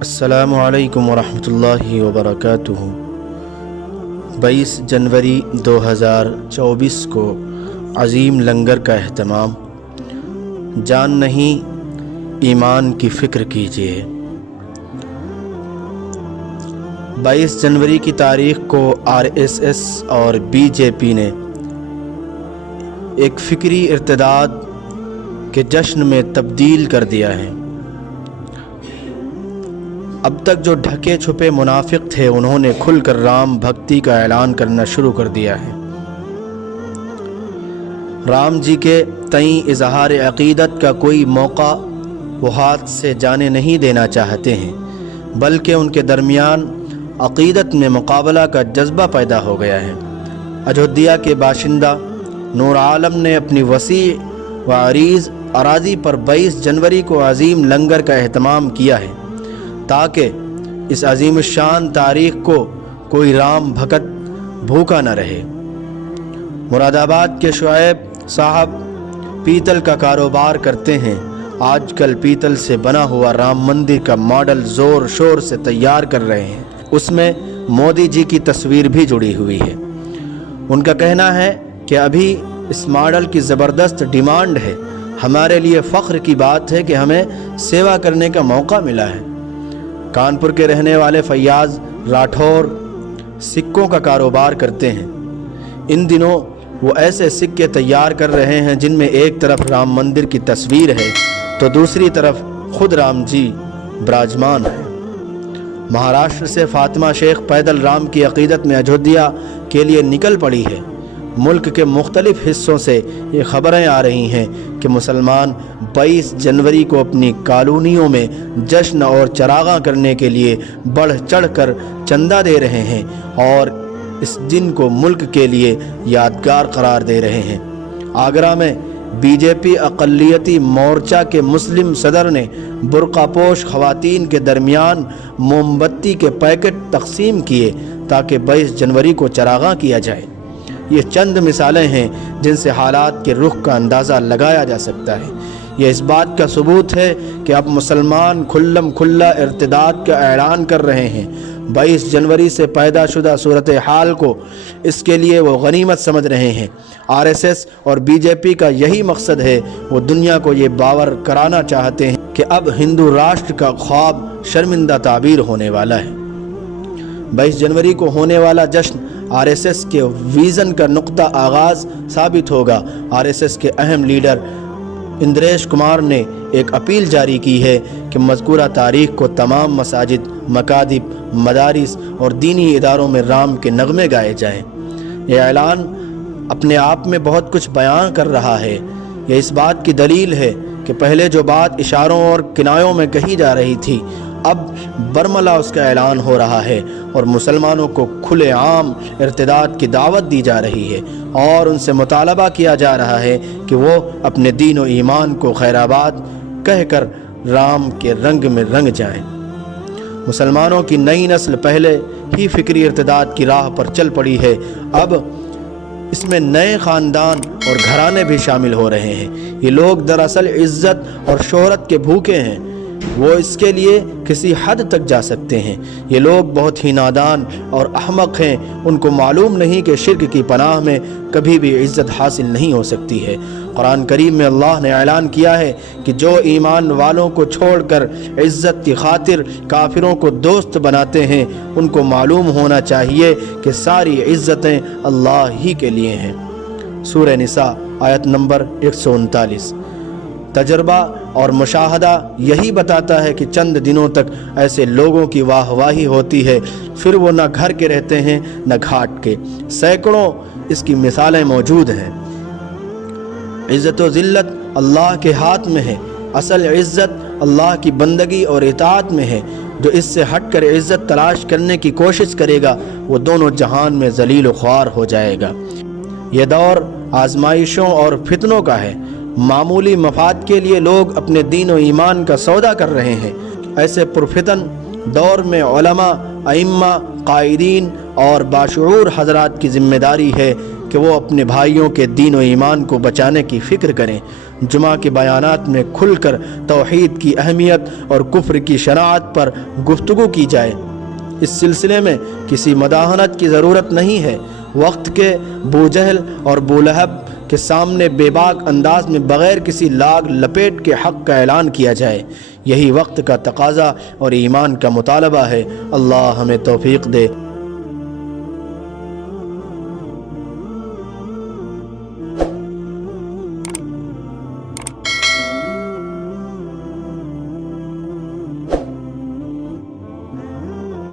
السلام علیکم ورحمۃ اللہ وبرکاتہ۔ 22 جنوری 2024 کو عظیم لنگر کا اہتمام۔ جان نہیں ایمان کی فکر کیجیے۔ 22 جنوری کی تاریخ کو RSS اور BJP نے ایک فکری ارتداد کے جشن میں تبدیل کر دیا ہے۔ اب تک جو ڈھکے چھپے منافق تھے انہوں نے کھل کر رام بھکتی کا اعلان کرنا شروع کر دیا ہے۔ رام جی کے تئیں اظہار عقیدت کا کوئی موقع وہ ہاتھ سے جانے نہیں دینا چاہتے ہیں، بلکہ ان کے درمیان عقیدت میں مقابلہ کا جذبہ پیدا ہو گیا ہے۔ اجودھیا کے باشندہ نور عالم نے اپنی وسیع و عریض اراضی پر 22 جنوری کو عظیم لنگر کا اہتمام کیا ہے تاکہ اس عظیم الشان تاریخ کو کوئی رام بھکت بھوکا نہ رہے۔ مراد آباد کے شعیب صاحب پیتل کا کاروبار کرتے ہیں۔ آج کل پیتل سے بنا ہوا رام مندر کا ماڈل زور شور سے تیار کر رہے ہیں، اس میں مودی جی کی تصویر بھی جڑی ہوئی ہے۔ ان کا کہنا ہے کہ ابھی اس ماڈل کی زبردست ڈیمانڈ ہے۔ ہمارے لیے فخر کی بات ہے کہ ہمیں سیوا کرنے کا موقع ملا ہے۔ کانپور کے رہنے والے فیاض راٹھور سکوں کا کاروبار کرتے ہیں۔ ان دنوں وہ ایسے سکے تیار کر رہے ہیں جن میں ایک طرف رام مندر کی تصویر ہے تو دوسری طرف خود رام جی براجمان ہے۔ مہاراشٹر سے فاطمہ شیخ پیدل رام کی عقیدت میں اجودھیا کے لیے نکل پڑی ہے۔ ملک کے مختلف حصوں سے یہ خبریں آ رہی ہیں کہ مسلمان 22 جنوری کو اپنی کالونیوں میں جشن اور چراغاں کرنے کے لیے بڑھ چڑھ کر چندہ دے رہے ہیں اور اس دن کو ملک کے لیے یادگار قرار دے رہے ہیں۔ آگرہ میں BJP اقلیتی مورچہ کے مسلم صدر نے برقع پوش خواتین کے درمیان موم بتی کے پیکٹ تقسیم کیے تاکہ 22 جنوری کو چراغاں کیا جائے۔ یہ چند مثالیں ہیں جن سے حالات کے رخ کا اندازہ لگایا جا سکتا ہے۔ یہ اس بات کا ثبوت ہے کہ اب مسلمان کھلم کھلا ارتداد کا اعلان کر رہے ہیں۔ 22 جنوری سے پیدا شدہ صورتحال کو اس کے لیے وہ غنیمت سمجھ رہے ہیں۔ RSS اور BJP کا یہی مقصد ہے۔ وہ دنیا کو یہ باور کرانا چاہتے ہیں کہ اب ہندو راشٹر کا خواب شرمندہ تعبیر ہونے والا ہے۔ 22 جنوری کو ہونے والا جشن RSS کے ویژن کا نقطہ آغاز ثابت ہوگا۔ RSS کے اہم لیڈر اندریش کمار نے ایک اپیل جاری کی ہے کہ مذکورہ تاریخ کو تمام مساجد، مکاتب، مدارس اور دینی اداروں میں رام کے نغمے گائے جائیں۔ یہ اعلان اپنے آپ میں بہت کچھ بیان کر رہا ہے۔ یہ اس بات کی دلیل ہے کہ پہلے جو بات اشاروں اور کنایوں میں کہی جا رہی تھی اب برملا اس کا اعلان ہو رہا ہے اور مسلمانوں کو کھلے عام ارتداد کی دعوت دی جا رہی ہے اور ان سے مطالبہ کیا جا رہا ہے کہ وہ اپنے دین و ایمان کو خیرآباد کہہ کر رام کے رنگ میں رنگ جائیں۔ مسلمانوں کی نئی نسل پہلے ہی فکری ارتداد کی راہ پر چل پڑی ہے، اب اس میں نئے خاندان اور گھرانے بھی شامل ہو رہے ہیں۔ یہ لوگ دراصل عزت اور شہرت کے بھوکے ہیں، وہ اس کے لیے کسی حد تک جا سکتے ہیں۔ یہ لوگ بہت ہی نادان اور احمق ہیں، ان کو معلوم نہیں کہ شرک کی پناہ میں کبھی بھی عزت حاصل نہیں ہو سکتی ہے۔ قرآن کریم میں اللہ نے اعلان کیا ہے کہ جو ایمان والوں کو چھوڑ کر عزت کی خاطر کافروں کو دوست بناتے ہیں ان کو معلوم ہونا چاہیے کہ ساری عزتیں اللہ ہی کے لیے ہیں۔ سورہ نساء آیت نمبر 139۔ تجربہ اور مشاہدہ یہی بتاتا ہے کہ چند دنوں تک ایسے لوگوں کی واہ واہی ہوتی ہے، پھر وہ نہ گھر کے رہتے ہیں نہ گھاٹ کے۔ سینکڑوں اس کی مثالیں موجود ہیں۔ عزت و ذلت اللہ کے ہاتھ میں ہے۔ اصل عزت اللہ کی بندگی اور اطاعت میں ہے۔ جو اس سے ہٹ کر عزت تلاش کرنے کی کوشش کرے گا وہ دونوں جہان میں ذلیل و خوار ہو جائے گا۔ یہ دور آزمائشوں اور فتنوں کا ہے۔ معمولی مفاد کے لیے لوگ اپنے دین و ایمان کا سودا کر رہے ہیں۔ ایسے پرفتن دور میں علماء، ائمہ، قائدین اور باشعور حضرات کی ذمہ داری ہے کہ وہ اپنے بھائیوں کے دین و ایمان کو بچانے کی فکر کریں۔ جمعہ کے بیانات میں کھل کر توحید کی اہمیت اور کفر کی شناعت پر گفتگو کی جائے۔ اس سلسلے میں کسی مداحنت کی ضرورت نہیں ہے۔ وقت کے بوجہل اور بولہب کے سامنے بے باک انداز میں بغیر کسی لاگ لپیٹ کے حق کا اعلان کیا جائے۔ یہی وقت کا تقاضا اور ایمان کا مطالبہ ہے۔ اللہ ہمیں توفیق دے۔